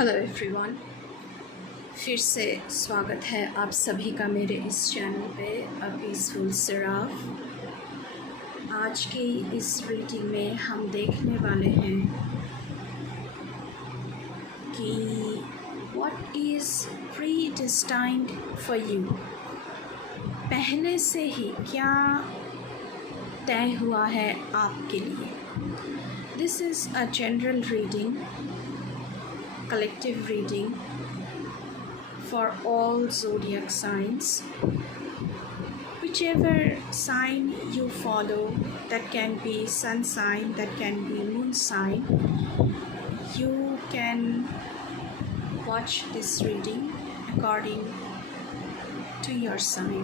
Hello everyone, फिर से स्वागत है आप सभी का मेरे इस चैनल पे अ पीसफुल सिराफ। आज की इस रीडिंग में हम देखने वाले हैं कि व्हाट इज़ प्रीडेस्टाइन्ड फॉर यू। पहले से ही क्या तय हुआ है आपके लिए। This is a general reading, collective reading for all zodiac signs. Whichever sign you follow, that can be sun sign, that can be moon sign, you can watch this reading according to your sign.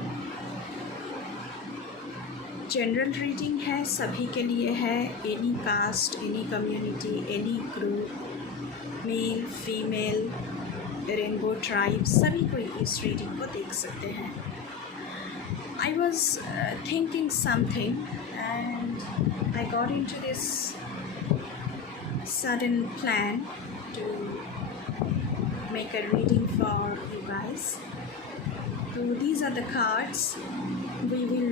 General reading है, सभी के लिए है, any caste, any community, any group, male female, rainbow tribe, सभी कोई इस reading को देख सकते हैं। I was thinking something and I got into this sudden plan to make a reading for you guys. तो these are the cards, we will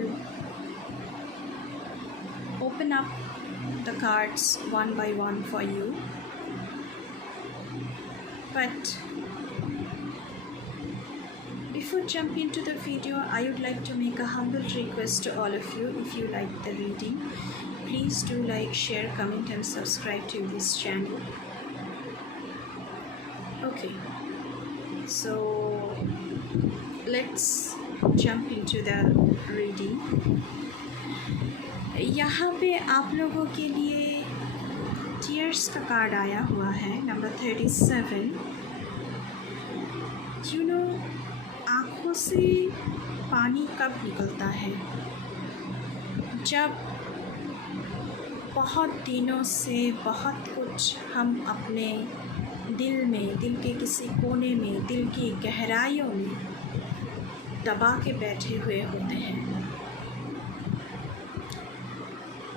open up the cards one by one for you. But before jump into the video, I would like to make a humble request to all of you. If you like the reading, please do like, share, comment and subscribe to this channel. Okay, so let's jump into the reading. यहाँ पे आप लोगों के लिए tears का card आया हुआ है, नंबर 37। यू नो, आँखों से पानी कब निकलता है? जब बहुत दिनों से बहुत कुछ हम अपने दिल में, दिल के किसी कोने में, दिल की गहराइयों में दबा के बैठे हुए होते हैं।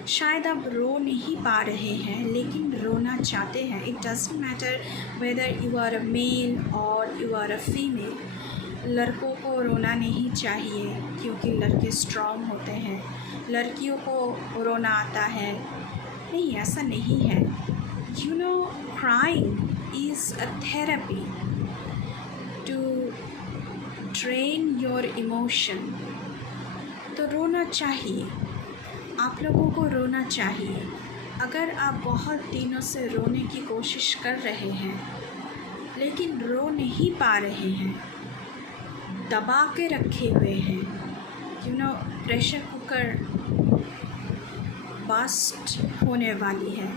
शायद आप रो नहीं पा रहे हैं लेकिन रोना चाहते हैं। It doesn't matter whether you are a male और यू आर अ फीमेल। लड़कों को रोना नहीं चाहिए क्योंकि लड़के स्ट्रॉन्ग होते हैं, लड़कियों को रोना आता है। नहीं, ऐसा नहीं है। You know, crying is a therapy to drain your emotion. तो रोना चाहिए, आप लोगों को रोना चाहिए। अगर आप बहुत दिनों से रोने की कोशिश कर रहे हैं लेकिन रो नहीं पा रहे हैं, दबा के रखे हुए हैं, you know, pressure cooker burst होने वाली है,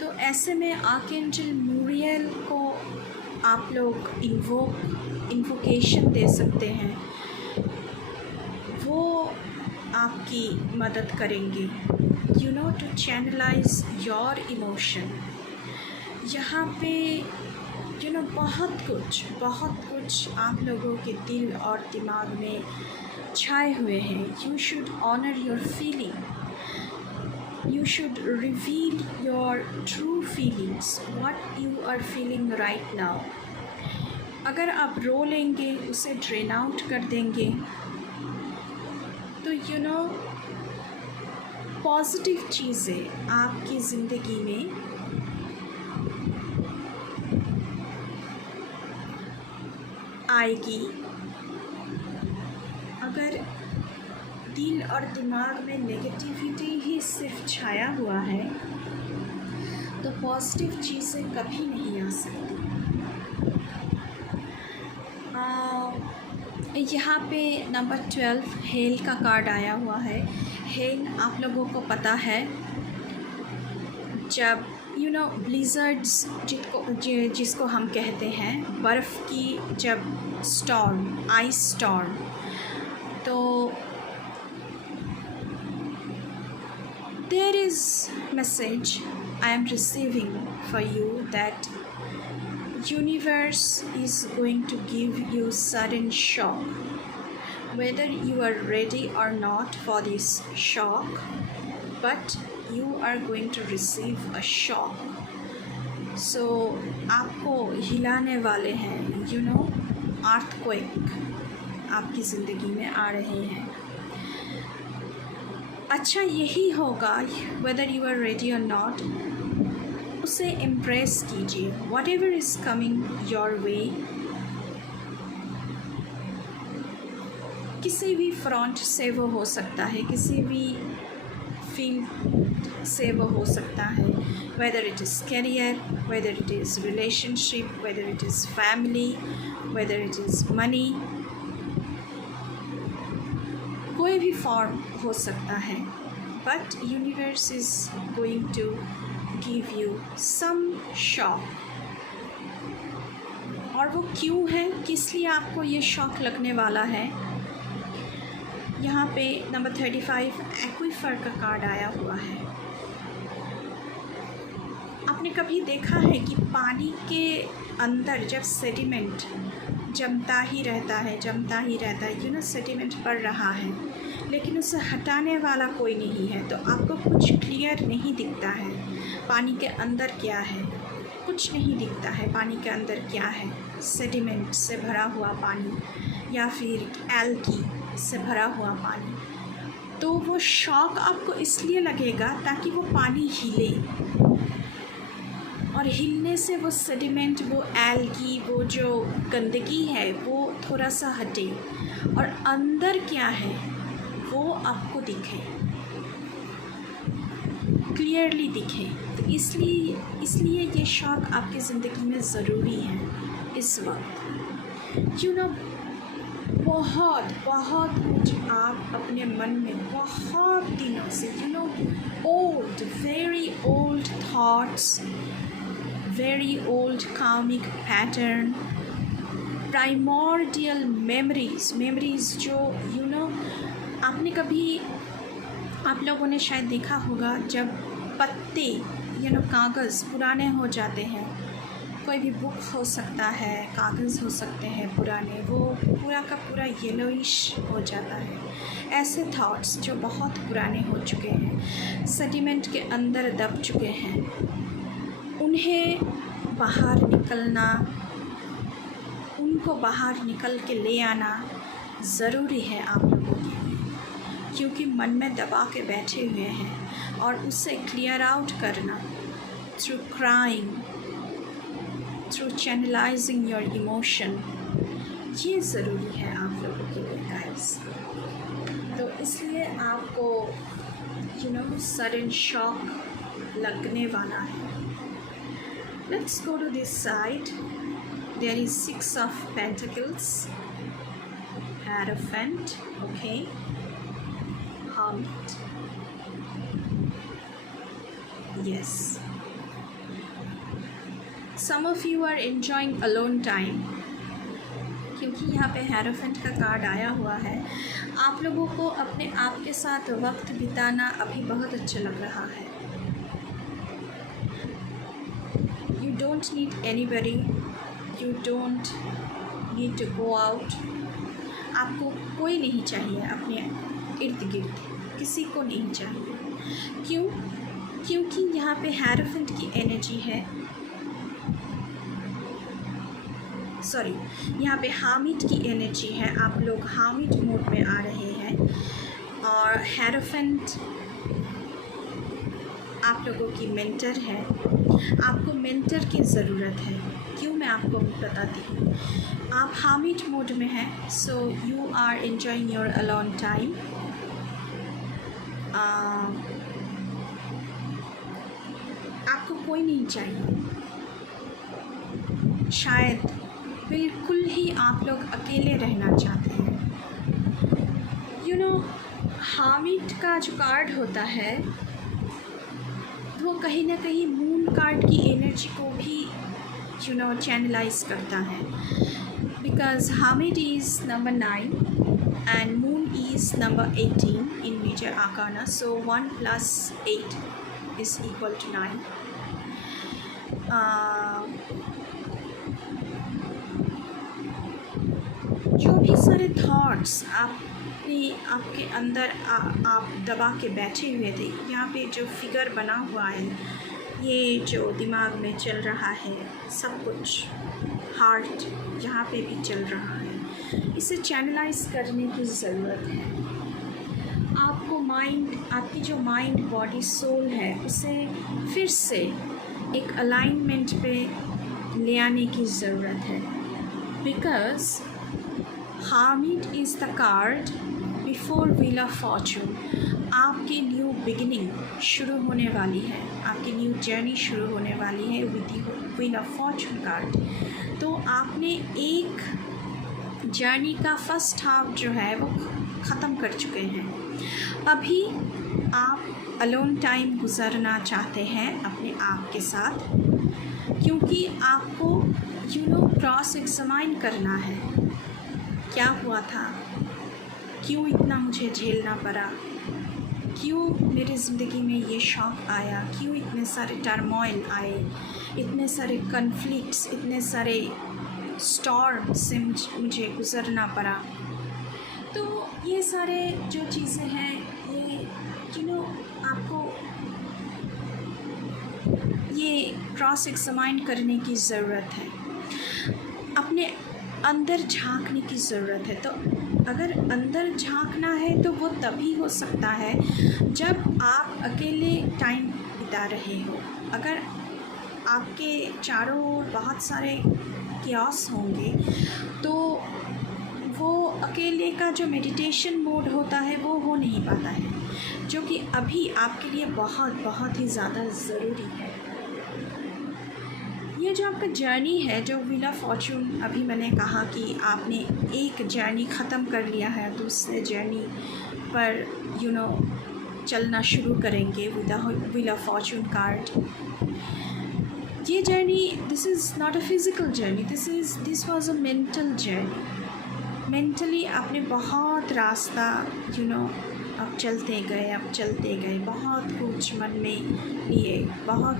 तो ऐसे में आर्कएंजल मूरियल को आप लोग इन्वोकेशन दे सकते हैं। वो आपकी मदद करेंगे, you know, to channelise your emotion. यहाँ पे यू नो बहुत कुछ आप लोगों के दिल और दिमाग में छाए हुए हैं। You should honour your feeling, you should reveal your true feelings, what you are feeling right now. अगर आप रो लेंगे, उसे ड्रेन आउट कर देंगे, तो यू नो पॉजिटिव चीज़ें आपकी ज़िंदगी में आएगी। अगर दिल और दिमाग में नेगेटिविटी ही सिर्फ छाया हुआ है तो पॉजिटिव चीज़ें कभी नहीं आ सकती। यहाँ पे नंबर 12 हेल का कार्ड आया हुआ है। हेल आप लोगों को पता है, जब यू नो ब्लिज़र्ड्स जिसको हम कहते हैं, बर्फ़ की जब स्टॉर्म, आइस स्टॉर्म, तो there is message I am receiving for you that universe is going to give you sudden shock, whether you are ready or not for this shock, but you are going to receive a shock सो आपको हिलाने वाले हैं, you no, earthquake आपकी ज़िंदगी में आ रहे हैं। अच्छा यही होगा, वेदर यू आर रेडी और नॉट, उसे इम्प्रेस कीजिए। What ever is coming your way, किसी भी फ्रंट से वो हो सकता है, किसी भी फील्ड से वो हो सकता है, whether it is career, whether it is relationship, whether it is family, whether it is money, कोई भी फॉर्म हो सकता है। But universe is going to give you some shock. और वो क्यों है, किस लिए आपको ये शॉक लगने वाला है? यहाँ पे नंबर 35 एक्वीफर का कार्ड आया हुआ है। आपने कभी देखा है कि पानी के अंदर जब सेडिमेंट जमता ही रहता है, यू नो, सेडिमेंट पड़ रहा है, लेकिन उसे हटाने वाला कोई नहीं है, तो आपको कुछ क्लियर नहीं दिखता है पानी के अंदर क्या है, कुछ नहीं दिखता है पानी के अंदर क्या है। सेडिमेंट से भरा हुआ पानी या फिर एल्गी से भरा हुआ पानी, तो वो शॉक आपको इसलिए लगेगा ताकि वो पानी हिले, और हिलने से वो सेडिमेंट, वो एल्गी, वो जो गंदगी है वो थोड़ा सा हटे और अंदर क्या है वो आपको दिखे, क्लियरली दिखे। तो इसलिए ये शॉक आपकी ज़िंदगी में ज़रूरी है इस वक्त। यू नो, बहुत कुछ आप अपने मन में बहुत दिनों से, you know, old, very old thoughts, very old कार्मिक पैटर्न, प्राइमोर्डियल मेमोरीज जो, यू नो, आपने कभी, आप लोगों ने शायद देखा होगा जब पत्ते, यू नो, कागज़ पुराने हो जाते हैं, कोई भी बुक हो सकता है, कागज़ हो सकते हैं पुराने, वो पूरा का पूरा येलोइश हो जाता है। ऐसे थॉट्स जो बहुत पुराने हो चुके हैं, सेडिमेंट के अंदर दब चुके हैं, उन्हें बाहर निकलना, उनको बाहर निकल के ले आना ज़रूरी है आप लोगों के लिए, क्योंकि मन में दबा के बैठे हुए हैं, और उससे क्लियर आउट करना through crying, through channelising your emotion, ये ज़रूरी है आप लोगों के लिए गाइस। तो इसलिए आपको, यू नो, सडन शॉक लगने वाला है। Let's go to this side. There is 6 of Pentacles, Hierophant, okay, Hermit, yes. Some of you are enjoying alone time, क्योंकि यहाँ पे Hierophant का कार्ड आया हुआ है। आप लोगों को अपने आप के साथ वक्त बिताना अभी बहुत अच्छा लग रहा है। You don't need anybody, you don't need to go out. आपको कोई नहीं चाहिए अपने इर्द गिर्द, किसी को नहीं चाहिए। क्यों? क्योंकि यहाँ पे Hierophant की एनर्जी है, सॉरी, यहाँ पे Hermit की एनर्जी है। आप लोग Hermit मोड में आ रहे हैं, और Hierophant आप लोगों की मेंटर है। आपको मेंटर की ज़रूरत है। क्यों, मैं आपको बताती हूँ। आप Hermit मोड में हैं, so you are enjoying your alone time. आपको कोई नहीं चाहिए, शायद बिल्कुल ही आप लोग अकेले रहना चाहते हैं। यू नो, Hermit का जो कार्ड होता है वो कहीं ना कहीं मून कार्ड की एनर्जी को भी, यू नो, चैनलाइज करता है, because Hermit is number 9 and moon is number 18 in major arcana, so 1 plus 8 is equal to 9. जो भी सारे थॉट्स आपके अंदर आप दबा के बैठे हुए थे, यहाँ पे जो फिगर बना हुआ है ये जो दिमाग में चल रहा है सब कुछ, हार्ट यहाँ पे भी चल रहा है, इसे चैनलाइज करने की ज़रूरत है। आपको माइंड, आपकी जो माइंड बॉडी सोल है, उसे फिर से एक अलाइनमेंट पे ले आने की ज़रूरत है। Because hermit is the card before wheel of Fortune. आपकी न्यू बिगिनिंग शुरू होने वाली है, आपकी न्यू जर्नी शुरू होने वाली है with the wheel of fortune card. तो आपने एक जर्नी का फर्स्ट हाफ जो है वो ख़त्म कर चुके हैं। अभी आप अलोन टाइम गुजारना चाहते हैं अपने आप के साथ, क्योंकि आपको क्रॉस एग्जामाइन करना है। क्या हुआ था, क्यों इतना मुझे झेलना पड़ा, क्यों मेरी ज़िंदगी में ये शौक़ आया, क्यों इतने सारे टर्मोइल आए, इतने सारे कन्फ्लिक्ट्स, इतने सारे स्टॉर्म से मुझे गुज़रना पड़ा। तो ये सारे जो चीज़ें हैं ये आपको ये क्रॉस एग्जामाइन करने की ज़रूरत है, अपने अंदर झांकने की ज़रूरत है। तो अगर अंदर झांकना है तो वो तभी हो सकता है जब आप अकेले टाइम बिता रहे हो। अगर आपके चारों ओर बहुत सारे क्यास होंगे तो वो अकेले का जो मेडिटेशन मोड होता है वो हो नहीं पाता है, जो कि अभी आपके लिए बहुत बहुत ही ज़्यादा ज़रूरी है। ये जो आपका जर्नी है, जो व्हील ऑफ फॉर्चून, अभी मैंने कहा कि आपने एक जर्नी ख़त्म कर लिया है, दूसरे जर्नी पर चलना शुरू करेंगे with the wheel of fortune card. ये journey, this is not a physical journey, this was a mental journey. Mentally आपने बहुत रास्ता अब चलते गए, बहुत कुछ मन में लिए, बहुत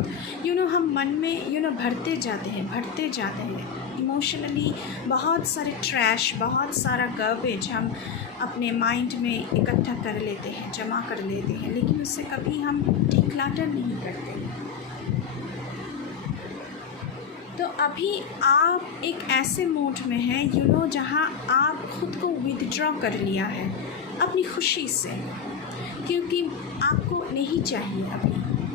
हम मन में भरते जाते हैं इमोशनली। बहुत सारे ट्रैश, बहुत सारा गार्बेज हम अपने माइंड में इकट्ठा कर लेते हैं, जमा कर लेते हैं, लेकिन उससे कभी हम डिक्लटर नहीं करते। तो अभी आप एक ऐसे मोड में हैं जहाँ आप खुद को विदड्रॉ कर लिया है अपनी खुशी से, क्योंकि आपको नहीं चाहिए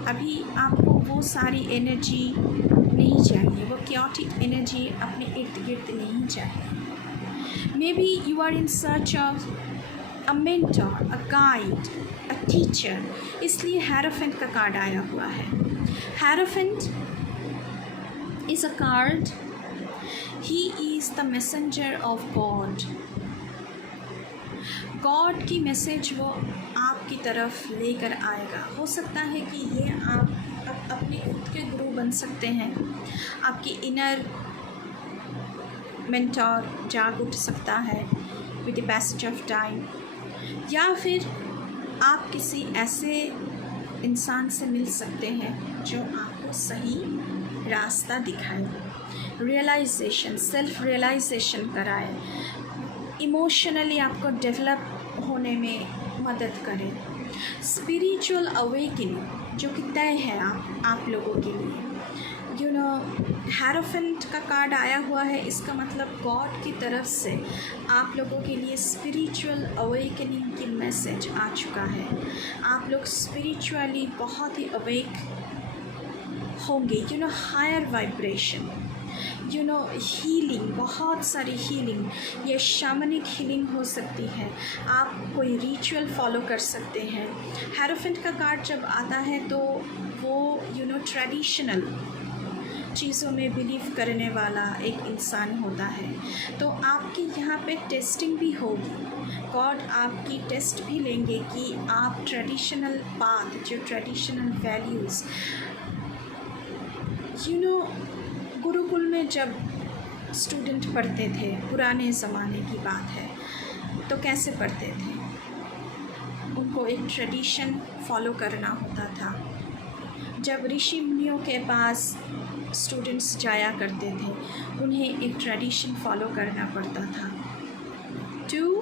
अभी आपको वो सारी एनर्जी नहीं चाहिए, वो क्योटिक एनर्जी अपने इर्द गिर्द नहीं चाहिए। Maybe you are in search of a mentor, a guide, a teacher, इसलिए हेरोफेंट का कार्ड आया हुआ है। Hierophant is a card, he is the messenger of God। God की मैसेज वो आपकी तरफ लेकर आएगा। हो सकता है कि ये आप अपने खुद के गुरु बन सकते हैं, आपकी इनर मेंटर जाग उठ सकता है with the passage of time, या फिर आप किसी ऐसे इंसान से मिल सकते हैं जो आपको सही रास्ता दिखाए, रियलाइजेशन, सेल्फ रियलाइजेशन कराए, इमोशनली आपको डेवलप होने में मदद करे, स्पिरिचुअल अवेकनिंग जो कि तय है आप लोगों के लिए। हेरोफेंट का कार्ड आया हुआ है, इसका मतलब गॉड की तरफ से आप लोगों के लिए स्पिरिचुअल अवेकनिंग की मैसेज आ चुका है। आप लोग स्पिरिचुअली बहुत ही अवेक होंगे, हायर वाइब्रेशन, हीलिंग, बहुत सारी हीलिंग, ये शामनिक हीलिंग हो सकती है। आप कोई रिचुअल फॉलो कर सकते हैं। हेरोफेंट का कार्ड जब आता है तो वो ट्रेडिशनल चीज़ों में बिलीव करने वाला एक इंसान होता है। तो आपकी यहाँ पे टेस्टिंग भी होगी, गॉड आपकी टेस्ट भी लेंगे कि आप ट्रेडिशनल पाथ, जो ट्रेडिशनल वैल्यूज़, गुरुकुल में जब स्टूडेंट पढ़ते थे, पुराने ज़माने की बात है, तो कैसे पढ़ते थे? उनको एक ट्रेडिशन फॉलो करना होता था। जब ऋषि मुनियों के पास स्टूडेंट्स जाया करते थे, उन्हें एक ट्रेडिशन फॉलो करना पड़ता था to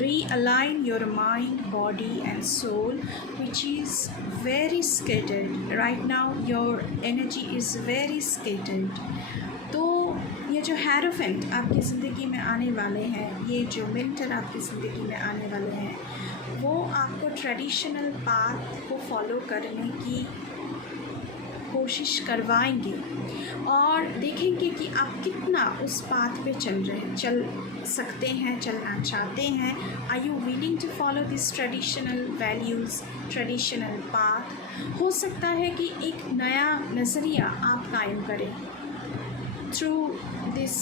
realign your mind, body and soul, which is very scattered. Right now your energy is very scattered. तो ये जो हेरोफेंट आपकी ज़िंदगी में आने वाले हैं, ये जो मेंटर आपकी ज़िंदगी में आने वाले हैं, वो आपको ट्रेडिशनल पाथ को फॉलो करने की कोशिश करवाएंगे और देखेंगे कि आप कितना उस पाथ पे चल सकते हैं, चलना चाहते हैं. Are you willing to follow this traditional values, traditional path? हो सकता है कि एक नया नज़रिया आप कायम करें थ्रू दिस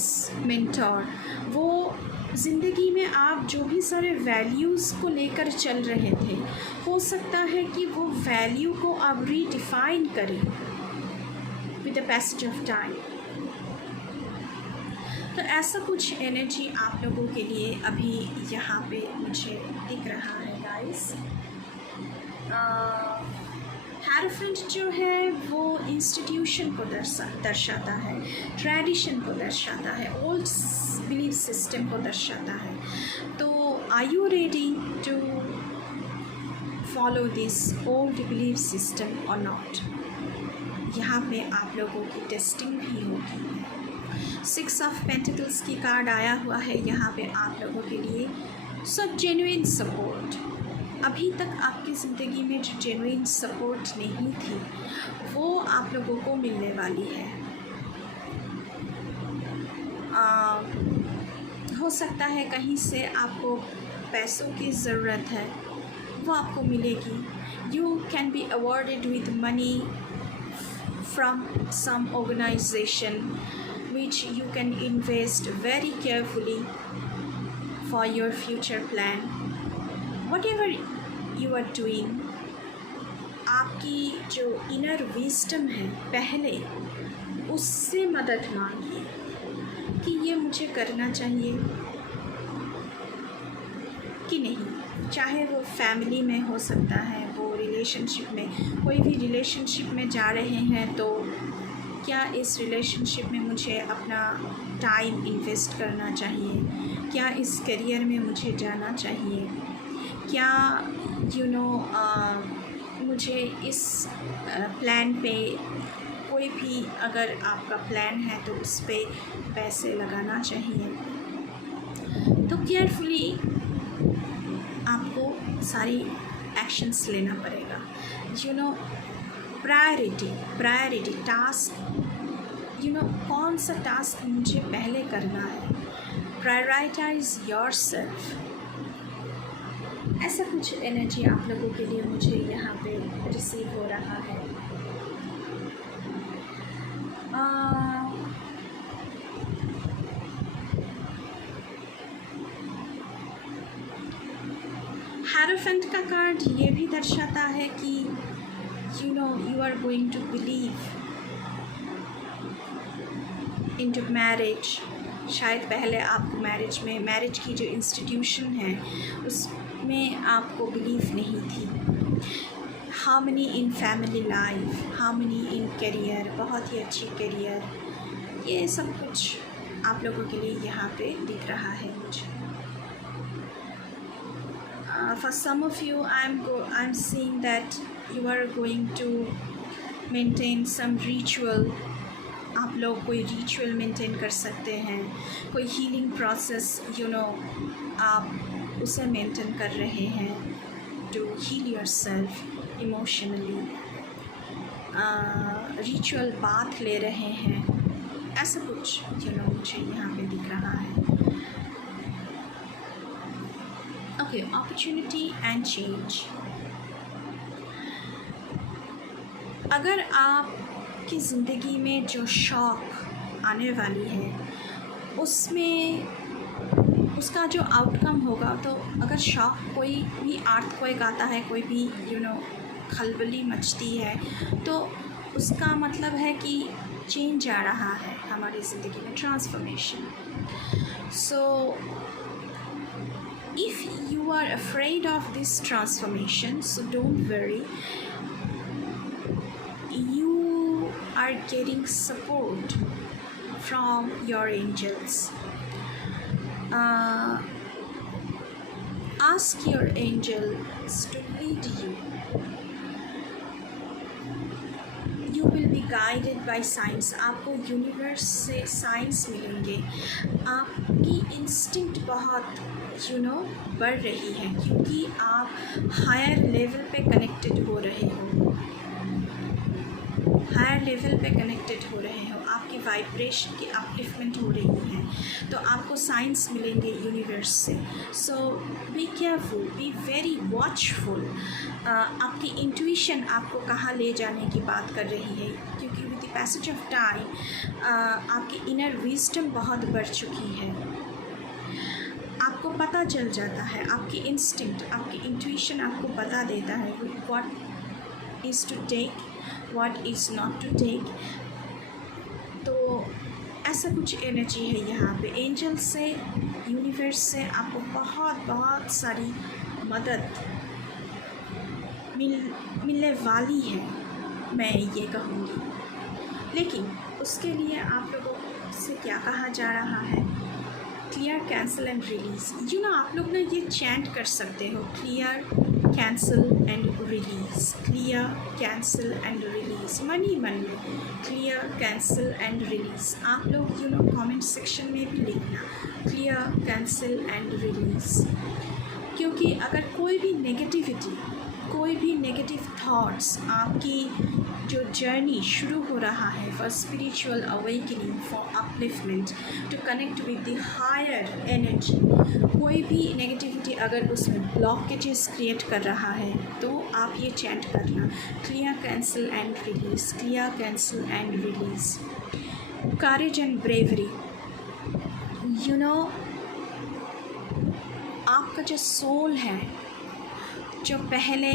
मेंटर. वो ज़िंदगी में आप जो भी सारे वैल्यूज़ को लेकर चल रहे थे, हो सकता है कि वो वैल्यू को आप रीडिफाइन करें with the passage of time. तो ऐसा कुछ एनर्जी आप लोगों के लिए अभी यहाँ पे मुझे दिख रहा है गाइस. हेरोफेंट जो है वो इंस्टीट्यूशन को दर्शाता है, ट्रेडिशन को दर्शाता है, ओल्ड बिलीफ सिस्टम को दर्शाता है. तो are you ready to follow this old belief system और नॉट? यहाँ पे आप लोगों की टेस्टिंग भी होगी. 6 ऑफ पेंटिकल्स की कार्ड आया हुआ है यहाँ पे आप लोगों के लिए. सो जेन्युइन सपोर्ट, अभी तक आपकी ज़िंदगी में जो जेन्युइन सपोर्ट नहीं थी वो आप लोगों को मिलने वाली है. हो सकता है कहीं से आपको पैसों की ज़रूरत है, वो आपको मिलेगी. You can be awarded with money from some organization which you can invest very carefully for your future plan. Whatever you are doing, आपकी जो inner wisdom है पहले उससे मदद मांगिए कि ये मुझे करना चाहिए कि नहीं. चाहे वो फैमिली में हो सकता है, वो रिलेशनशिप में, कोई भी रिलेशनशिप में जा रहे हैं तो क्या इस रिलेशनशिप में मुझे अपना टाइम इन्वेस्ट करना चाहिए? क्या इस करियर में मुझे जाना चाहिए? क्या मुझे इस प्लान पे, कोई भी अगर आपका प्लान है तो उस पे पैसे लगाना चाहिए? तो केयरफुली आपको सारी एक्शंस लेना पड़ेगा. प्रायोरिटी टास्क, कौन सा टास्क मुझे पहले करना है. Prioritise yourself. ऐसा कुछ एनर्जी आप लोगों के लिए मुझे यहाँ पे रिसीव हो रहा है. हेरोफेंट का कार्ड ये भी दर्शाता है कि you are going to believe into marriage. शायद पहले आपको मैरिज की जो इंस्टीट्यूशन है उसमें आपको बिलीव नहीं थी. Harmony in family life, harmony in career, बहुत ही अच्छी करियर, ये सब कुछ आप लोगों के लिए यहाँ पे दिख रहा है मुझे. For some of you, I'm seeing that you are going to maintain some ritual. आप लोग कोई रिचुअल मेंटेन कर सकते हैं, कोई हीलिंग प्रोसेस आप उसे मेंटेन कर रहे हैं to heal yourself emotionally. Ritual बात ले रहे हैं, ऐसा कुछ मुझे यहाँ पे दिख रहा है. Okay, opportunity and change. अगर आपकी ज़िंदगी में जो शॉक आने वाली है उसमें उसका जो आउटकम होगा, तो अगर शॉक, कोई भी अर्थक्वेक आता है, कोई भी खलबली मचती है, तो उसका मतलब है कि चेंज आ रहा है हमारी ज़िंदगी में, transformation. So if you are afraid of this transformation, so don't worry, you are getting support from your angels. Ask your angels to lead you. You will be guided by signs. आपको universe से science मिलेंगे. आपकी instinct बहुत बढ़ रही है क्योंकि आप हायर लेवल पे कनेक्टेड हो रहे हो. हायर लेवल पे कनेक्टेड हो रहे हो. आपकी वाइब्रेशन की अपलिफ्टमेंट हो रही है. तो आपको साइंस मिलेंगे यूनिवर्स से. So be careful, be very watchful. आपकी इंट्यूशन आपको कहाँ ले जाने की बात कर रही है क्योंकि with the passage of time आपकी इनर विजडम बहुत बढ़ चुकी है. आपको पता चल जाता है, आपकी इंस्टिंक्ट, आपकी इंट्यूशन आपको बता देता है what is to take, what is not to take. तो ऐसा कुछ एनर्जी है यहाँ पे. एंजल से, यूनिवर्स से आपको बहुत सारी मदद मिलने वाली है, मैं ये कहूँगी. लेकिन उसके लिए आप लोगों से क्या कहा जा रहा है? Clear, cancel and release. आप लोग ना ये चैंट कर सकते हो, clear, cancel and release, clear, cancel and release. Money clear, cancel and release. आप लोग कमेंट सेक्शन में भी लिखना क्लियर, कैंसिल एंड रिलीज़. क्योंकि अगर कोई भी नेगेटिविटी, कोई भी नेगेटिव थॉट्स, आपकी जो जर्नी शुरू हो रहा है for spiritual awakening, for upliftment, to connect with the higher energy, कोई भी नेगेटिविटी अगर उसमें ब्लॉकेजेस क्रिएट कर रहा है तो आप ये चैंट करना clear, cancel and release, clear, cancel and release. Courage and bravery. आपका जो सोल है, जो पहले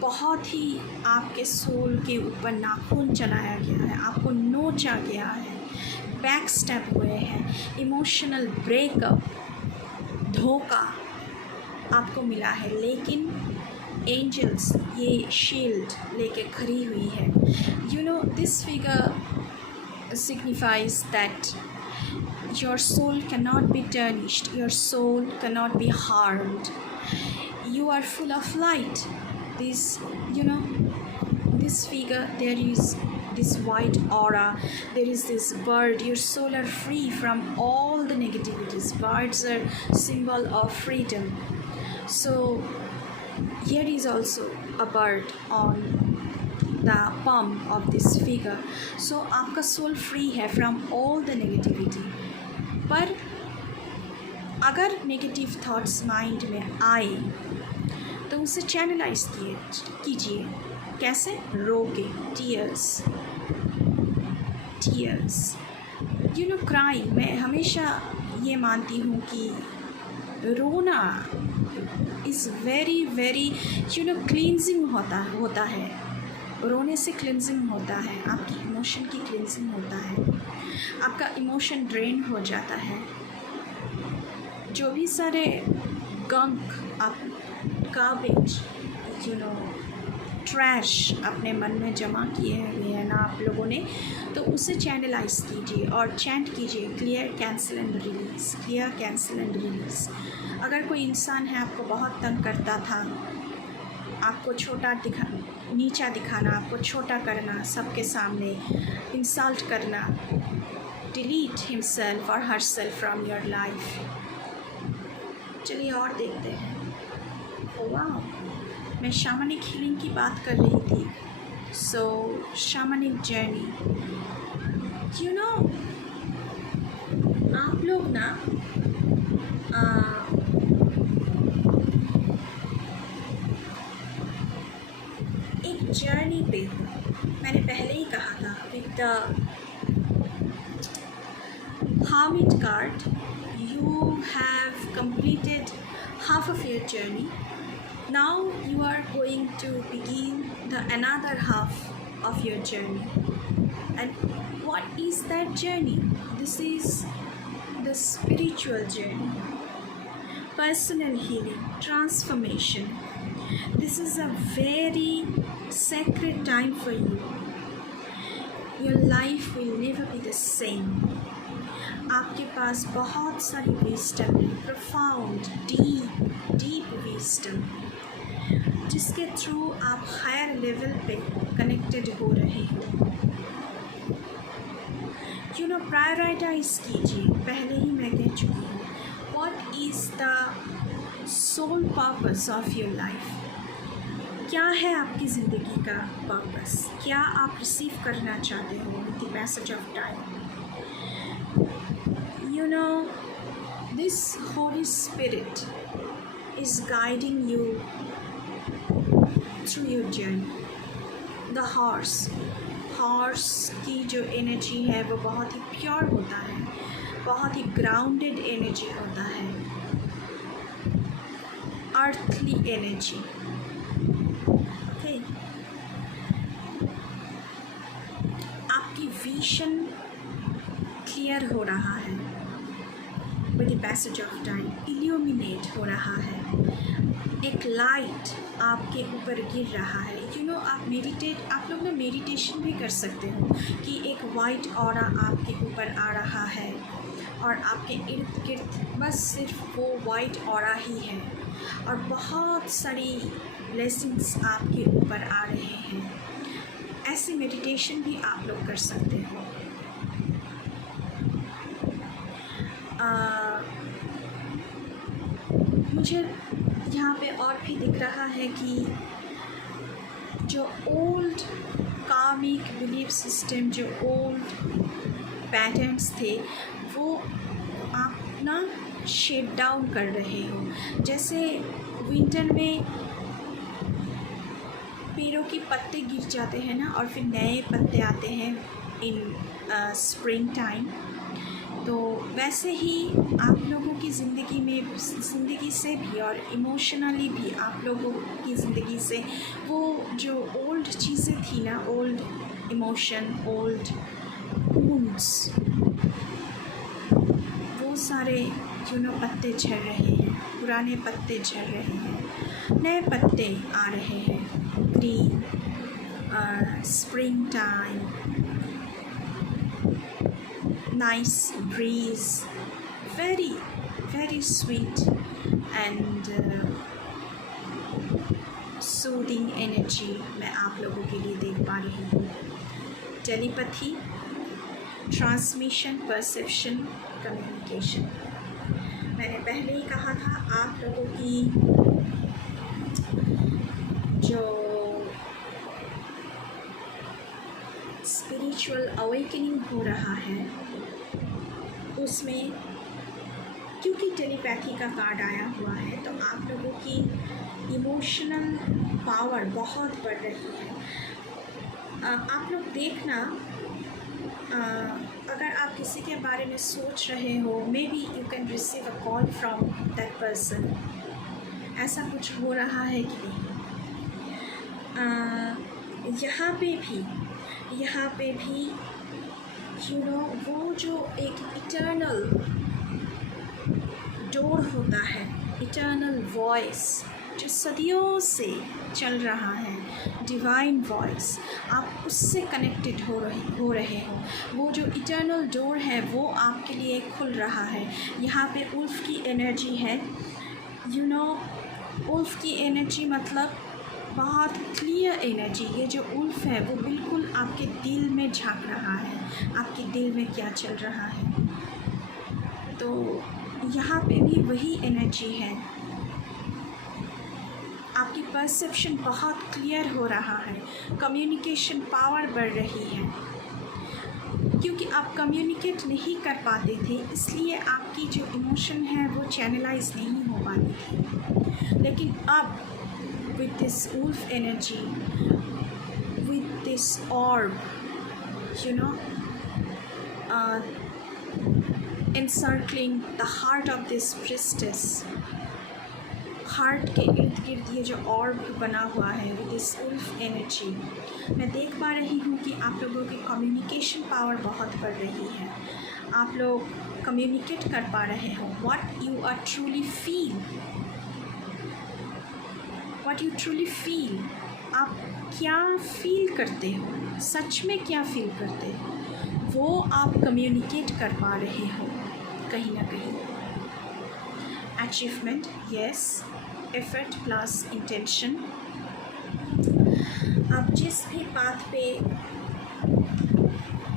बहुत ही आपके सोल के ऊपर नाखून चलाया गया है, आपको नोचा गया है, बैक स्टेप हुए हैं, इमोशनल ब्रेकअप, धोखा आपको मिला है. लेकिन एंजल्स ये शील्ड लेके खड़ी हुई है. This figure signifies that your soul cannot be tarnished, your soul cannot be harmed. You are full of light. This figure, there is this white aura, there is this bird. Your soul are free from all the negativities. Birds are symbol of freedom. So here is also a bird on the palm of this figure. So आपका soul free है from all the negativity. पर अगर negative thoughts mind में आए तो उसे channelise कीजिए. कैसे? रो के, टीयर्स. क्राई. मैं हमेशा ये मानती हूँ कि रोना इज़ वेरी वेरी क्लींजिंग होता है. रोने से क्लींजिंग होता है, आपकी इमोशन की क्लींजिंग होता है, आपका इमोशन ड्रेन हो जाता है. जो भी सारे गंक, आप गार्बेज, ट्रैश अपने मन में जमा किए हुए हैं ना आप लोगों ने, तो उसे चैनलाइज कीजिए और चैंट कीजिए clear, cancel and release, clear, cancel and release. अगर कोई इंसान है आपको बहुत तंग करता था, आपको नीचा दिखाना, आपको छोटा करना, सबके सामने इंसल्ट करना, डिलीट हिमसेल्फ और हरसेल्फ फ्रॉम योर लाइफ. चलिए और देखते हैं. वाह, मैं शामनिक हीलिंग की बात कर रही थी. सो शामनिक जर्नी, आप लोग ना एक जर्नी पे हो. मैंने पहले ही कहा था with the Hermit card, you have completed half of your journey. Now you are going to begin the another half of your journey. And what is that journey? This is the spiritual journey, personal healing, transformation. This is a very sacred time for you. Your life will never be the same. आपके पास बहुत सारी wisdom है, profound deep wisdom, जिसके through आप higher level पे connected हो रहे हो। प्रायोरिटाइज कीजिए, पहले ही मैं कह चुकी हूँ। What is the soul purpose of your life? क्या है आपकी ज़िंदगी का पर्पस? क्या आप रिसीव करना चाहते हो with the passage of time? This Holi spirit is guiding you through your journey. The horse की जो एनर्जी है वो बहुत ही प्योर होता है, बहुत ही ग्राउंडेड एनर्जी होता है, अर्थली एनर्जी। ओके, आपकी विजन क्लियर हो रहा है with the passage of time, illuminate हो रहा है, एक लाइट आपके ऊपर गिर रहा है। आप लोग ना मेडिटेशन भी कर सकते हो कि एक वाइट ऑरा आपके ऊपर आ रहा है और आपके इर्द गिर्द बस सिर्फ वो वाइट ऑरा ही है और बहुत सारी ब्लेसिंग्स आपके ऊपर आ रहे हैं। ऐसी मेडिटेशन भी आप लोग कर सकते हो। मुझे यहाँ पे और भी दिख रहा है कि जो ओल्ड कार्मिक बिलीफ सिस्टम, जो ओल्ड पैटर्न्स थे, वो आप ना शेड डाउन कर रहे हो। जैसे विंटर में पेड़ों के पत्ते गिर जाते हैं ना और फिर नए पत्ते आते हैं इन स्प्रिंग टाइम, तो वैसे ही आप लोगों की ज़िंदगी से भी और इमोशनली भी आप लोगों की ज़िंदगी से वो जो ओल्ड चीज़ें थी ना, ओल्ड इमोशन, ओल्ड वुंड्स, वो सारे पत्ते झड़ रहे हैं, पुराने पत्ते झड़ रहे हैं, नए पत्ते आ रहे हैं, green spring time, nice breeze, very sweet and soothing energy मैं आप लोगों के लिए देख पा रही हूँ। Telepathy, transmission, perception, communication. मैंने पहले ही कहा था आप लोगों की जो स्पिरिचुअल अवेकनिंग हो रहा है उसमें, क्योंकि टेलीपैथी का कार्ड आया हुआ है, तो आप लोगों की इमोशनल पावर बहुत बढ़ रही है। आप लोग देखना, अगर आप किसी के बारे में सोच रहे हो, may be you can receive a call from that person. ऐसा कुछ हो रहा है कि नहीं? यहाँ पे भी वो जो एक इटर्नल डोर होता है, इटर्नल वॉइस जो सदियों से चल रहा है, डिवाइन वॉइस, आप उससे कनेक्टेड हो रहे हो। वो जो इटर्नल डोर है वो आपके लिए खुल रहा है। यहाँ पे उल्फ की एनर्जी है, उल्फ की एनर्जी मतलब बहुत क्लियर एनर्जी। ये जो उल्फ है वो बिल्कुल आपके दिल में झांक रहा है, आपके दिल में क्या चल रहा है। तो यहाँ पे भी वही एनर्जी है, आपकी परसेप्शन बहुत क्लियर हो रहा है, कम्युनिकेशन पावर बढ़ रही है। क्योंकि आप कम्युनिकेट नहीं कर पाते थे, इसलिए आपकी जो इमोशन है वो चैनलाइज नहीं हो पाती थी। लेकिन अब with this wolf energy, with this orb, encircling the heart of this priestess, heart के इर्द गिर्द ये जो ऑर्ब बना हुआ है विद दिस वुल्फ एनर्जी, मैं देख पा रही हूँ कि आप लोगों की कम्युनिकेशन पावर बहुत बढ़ रही है। आप लोग कम्युनिकेट कर पा रहे हो what you are truly feel, what you truly feel. आप क्या फील करते हो, सच में क्या फील करते हो, वो आप कम्युनिकेट कर पा रहे हो कहीं ना कहीं। Achievement, yes, effort plus intention. आप जिस भी पाथ पे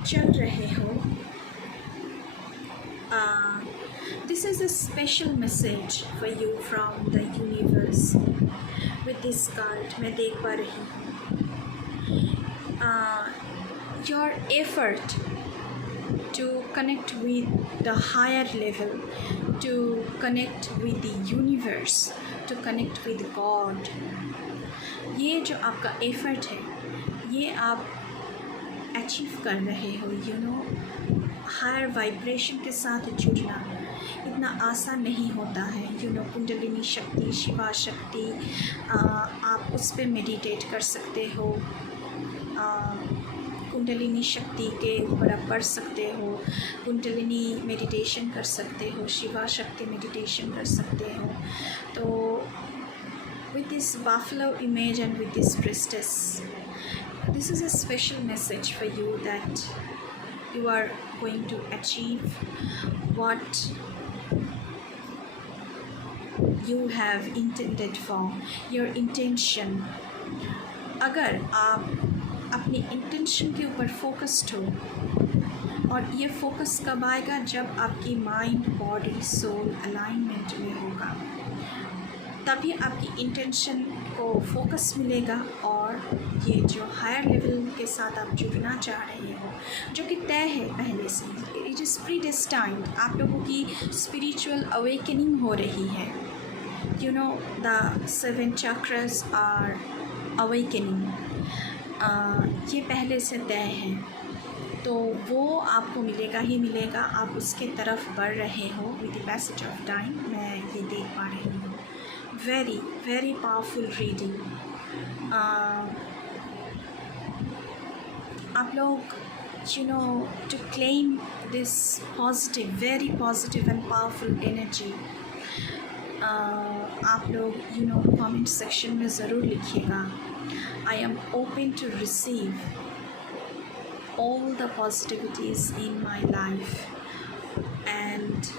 चल रहे हो, this is a special message for you from the universe with this card मैं देख पा रही हूँ। Your effort to connect with the higher level, to connect with the universe, to connect with God, ये जो आपका एफर्ट है ये आप अचीव कर रहे हो। यू नो, हायर वाइब्रेशन के साथ जुड़ना इतना आसान नहीं होता है। यू नो, कुंडलिनी शक्ति, शिवा शक्ति, आप उस पर मेडिटेट कर सकते हो, कुंडलिनी शक्ति के ऊपर आप पढ़ सकते हो, कुंडलिनी मेडिटेशन कर सकते हो, शिवा शक्ति मेडिटेशन कर सकते हो। तो with this buffalo image and with this priestess, this is a special message for you that you are going to achieve what you have intended for, your intention। अगर आप अपनी इंटेंशन के ऊपर फोकस्ड हो, और ये फोकस कब आएगा? जब आपकी माइंड, बॉडी, सोल अलाइनमेंट में होगा, तभी आपकी इंटेंशन को फोकस मिलेगा। और ये जो हायर लेवल के साथ आप जुड़ना चाह रहे हो, जो कि तय है पहले से, इट इज़ प्रीडेस्टाइन्ड। आप लोगों की स्पिरिचुअल अवेकनिंग हो रही है। You know, the 7 chakras are awakening, ये पहले से तय है, तो वो आपको मिलेगा ही मिलेगा। आप उसके तरफ बढ़ रहे हो with the passage of time, मैं ये देख पा रही हूँ। very very powerful reading। आप लोग, you know, to claim this positive, very positive and powerful energy, आप लोग, you know, comment section में ज़रूर लिखिएगा, I am open to receive all the positivities in my life। and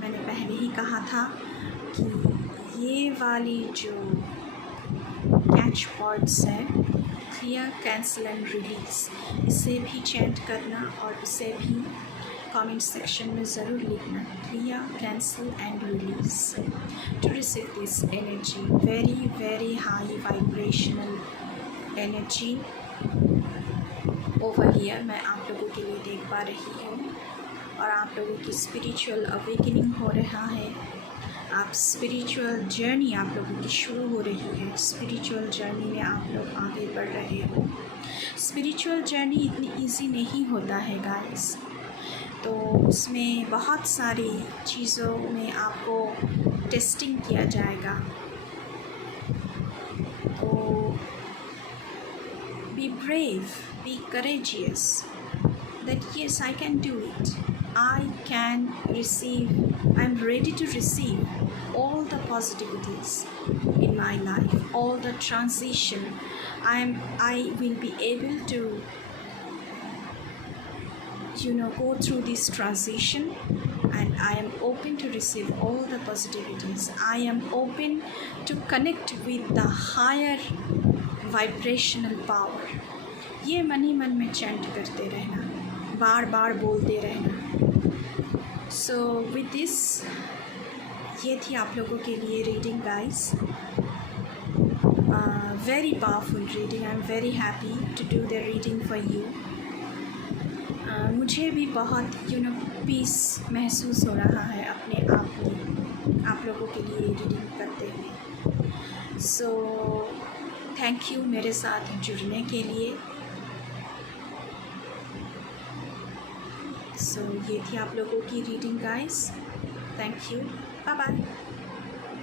मैंने पहले ही कहा था कि ये वाली जो कैच वर्ड्स है, क्लियर, कैंसिल एंड रिलीज़, इसे भी चैंट करना और इसे भी कमेंट सेक्शन में ज़रूर लिखना, clear, cancel and release, to receive this energy, very very high vibrational energy over here मैं आप लोगों के लिए देख पा रही हूँ। और आप लोगों की स्पिरिचुअल अवेकनिंग हो रहा है, आप स्पिरिचुअल जर्नी आप लोगों की शुरू हो रही है। स्पिरिचुअल जर्नी में आप लोग आगे बढ़ रहे हो। स्पिरिचुअल जर्नी इतनी इजी नहीं होता है गाइस, तो उसमें बहुत सारी चीज़ों में आपको टेस्टिंग किया जाएगा। तो be brave, be courageous, that yes, I can do it, I can receive, I'm ready to receive all the positivities in my life, all the transition, I will be able to, you know, go through this transition, and I am open to receive all the positivities, I am open to connect with the higher vibrational power। ये मन ही मन में chant करते रहना, बार बार बोलते रहना। So with this, ये थी आप लोगों के लिए reading guys, very powerful reading. I am very happy to do the reading for you. मुझे भी बहुत, यू नो, पीस महसूस हो रहा है अपने आप में आप लोगों के लिए रीडिंग करते हुए। सो थैंक यू मेरे साथ जुड़ने के लिए। सो ये थी आप लोगों की reading guys. Thank you, bye bye.